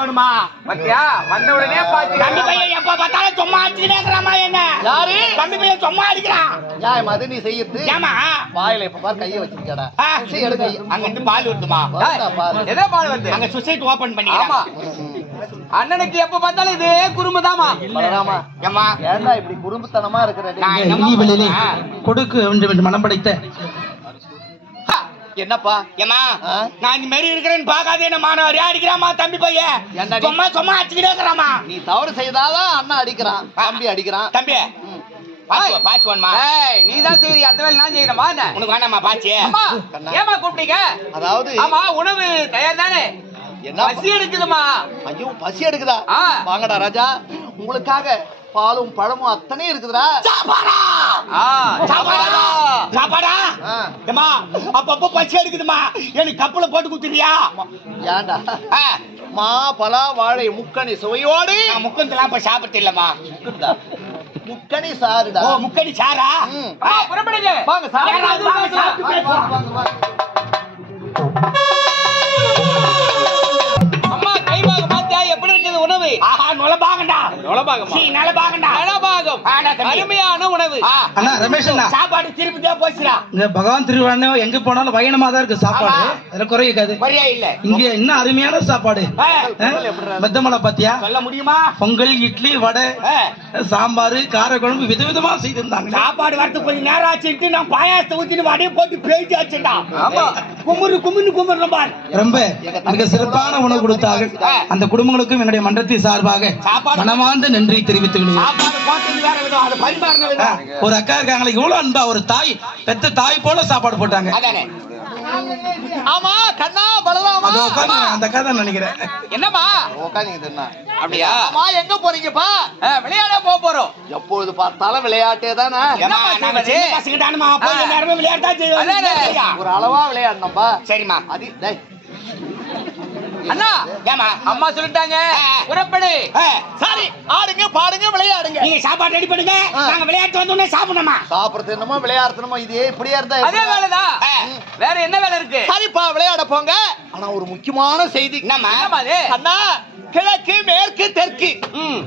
வேணுமா? பத்தியா வந்த உடனே பாத்து தம்பி பையன் எப்ப பார்த்தாலும் சும்மா அடிச்சுட்டே இருக்கிறாமா என்ன? யாரு தம்பி பையன் சும்மா அடிக்கிறான். நியாயம் அது நீ செய்யறது? ஏமா வாயில இப்ப பாரு கைய வச்சிருக்கடா. சரி எடு கைய. அங்க இருந்து பால் வருதுமா? எதோ பால் வருது. அங்க சொசைட்டி ஓபன் பண்ணிக்கிறாங்க. ஆமா. அண்ணனுக்கு எப்ப பார்த்தாலும் இதே குறும்புதாமா. பலராமா ஏமா ஏன்டா இப்படி குறும்புத்தனமா இருக்கிற நீ? நான் என்னமா கொடுக்க வேண்டும் என்று மனம் படைத்த என்னப்பா ஏமா நான் இந்த மாதிரி இருக்கிறேன்னு பாக்காதே என்ன மாணவர் அடிக்கிறாமா தம்பி பையன் சும்மா சும்மா அடிச்சுக்கிட்டே இருக்கிறாமா. நீ தவறு செய்தாதான் அண்ணன் அடிக்கிறான் தம்பி அடிக்கிறான். தம்பி பாச்சு வேணுமா? நீதான் சரி அந்த வேலை நான் செய்யணுமா? உனக்கு வேணாமா பாச்சு? ஏமா கூப்பிட்டீங்க? அதாவது ஆமா உணவு தயார் தானே? என்ன பசி எடுக்குதுமா? ஐயோ பசி எடுக்குதா? வாங்கடா ராஜா உங்களுக்காக பாலும் பழமும் அத்தனையும் இருக்குதுடா. சாப்பாடா ஏமா அப்பப்ப பசி எடுக்குதுமா எனக்கு கப்பல போட்டு குடுத்துறியா? ஏன்டா மா பலா வாழை முக்கணி சுவையோடு முக்கந்தெல்லாம் இப்ப சாப்பிட்டு இல்லம்மா. முக்கணி சாருடா. ஓ முக்கணி சாரா? புறப்படுங்க. வாங்க அம்மா கைவாக மாத்தியா எப்படி இருக்குது உணவு? ஆஹா நொலபாகண்டா. நொலபாகமா? சீ நலபாகண்டா. நலபாகம். அருமையான உணவு. அண்ணா ரமேஷ் அண்ணா சாப்பாடு திருப்பிதே போச்சுடா. இங்க பகவான் திருவிழா எங்க போனாலும் வயனமா தான் இருக்கு சாப்பாடு. அதுல குறை இருக்காது. வரியா இல்ல. இங்க என்ன அருமையான சாப்பாடு. மெத்தமலை பாத்தியா? சொல்ல முடியுமா? பொங்கல் இட்லி வடை சாம்பார் காரக்குழம்பு விதவிதமா செய்திருந்தாங்க. சாப்பாடு வரது கொஞ்சம் நேரம் ஆச்சுட்டு நான் பாயாசத்தை ஊத்திட்டு வடையை போட்டு பேசி ஆச்சுடா. ஆமா குமுறு பார். ரொம்ப எனக்கு சிறப்பான உணவு கொடுத்தார்கள். அந்த குடும்பங்களுக்கும் என்னுடைய மன்றத்தின் சார்பாக மனமார்ந்த நன்றி தெரிவித்துக் கொள்கிறேன். ஒரு அக்கா இருக்காங்களே இவ்வளவு அன்பா ஒரு தாய் பெத்த தாய் போல சாப்பாடு போட்டாங்க. ஆமா கண்ணா பலராமா அந்த அக்கா தான் நினைக்கிறேன். என்னம்மா உட்காந்துங்க? அப்படியா? அம்மா எங்க போறீங்கப்பா? விளையாட போறோம். எப்போது பார்த்தாலும் விளையாட்டே தானே. ஒரு அளவா விளையாடணும்பா. சரிம்மா. அது அண்ணா ஏமா அம்மா சொல்லிட்டாங்க புறப்படு. சரி ஆடுங்க பாடுங்க விளையாடுங்க. நீங்க சாப்பாடு ரெடி பண்ணுங்க. நாங்க விளையாட்டு வந்தோடனே சாப்பிடணுமா? சாப்பிடுறது என்னமோ விளையாடுறதுமோ இதே இப்படியா இருந்தா அதே வேலைதான். வேற என்ன வேலை இருக்கு? சரிப்பா விளையாட போங்க. ஆனா ஒரு முக்கியமான செய்தி. என்னம்மா? அண்ணா கிழக்கு மேற்கு தெற்கு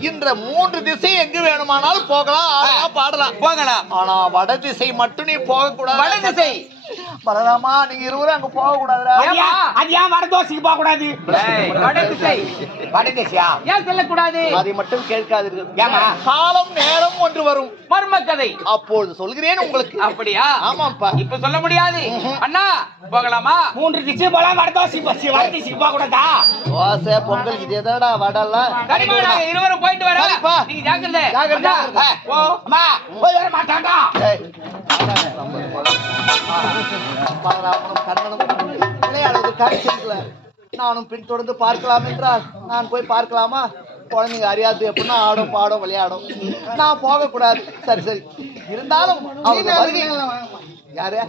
என்ற 3 திசை எங்க வேணுமானாலும் போகலாம் ஆடலாம் பாடலாம் போகலாம். ஆனா வட திசை மட்டும் நீ போக கூடாது. வட திசை பலராமா நீங்க இருவரும் அங்க போக கூடாதுடா. அது ஏன் வடதோசைக்கு போக கூடாது? வடதிசையா ஏன் சொல்லக்கூடாது? அதை மட்டும் கேட்காதீர்கள். ஏமா காலம் நேரம் ஒன்று வரும் மர்ம கதை அப்பொழுது சொல்கிறேன் உங்களுக்கு. அப்படியா? ஆமாப்பா. இப்ப சொல்ல முடியாது. அண்ணா போகலாமா? 3 திசை போலாம். வடதிசைக்கு போக கூடாதா? தோசை பொங்கல் இதேதாடா வடெல்லாம். இருவரும் போயிட்டு வர. நீங்க ஜாக்கிரதை. போய் வர மாட்டாண்டா. விளையாடுவதற்காக செய்யல. நானும் பின் தொடர்ந்து பார்க்கலாம் என்றால் நான் போய் பார்க்கலாமா? குழந்தைங்க அறியாது எப்படின்னா ஆடும் பாடும் விளையாடும். நான் போக கூடாது. சரி சரி இருந்தாலும் அவங்க வருகை. யாரு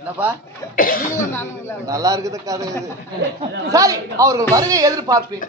என்னப்பா நல்லா இருக்குது கதை. சரி அவர்கள் வருகை எதிர்பார்ப்பேன்.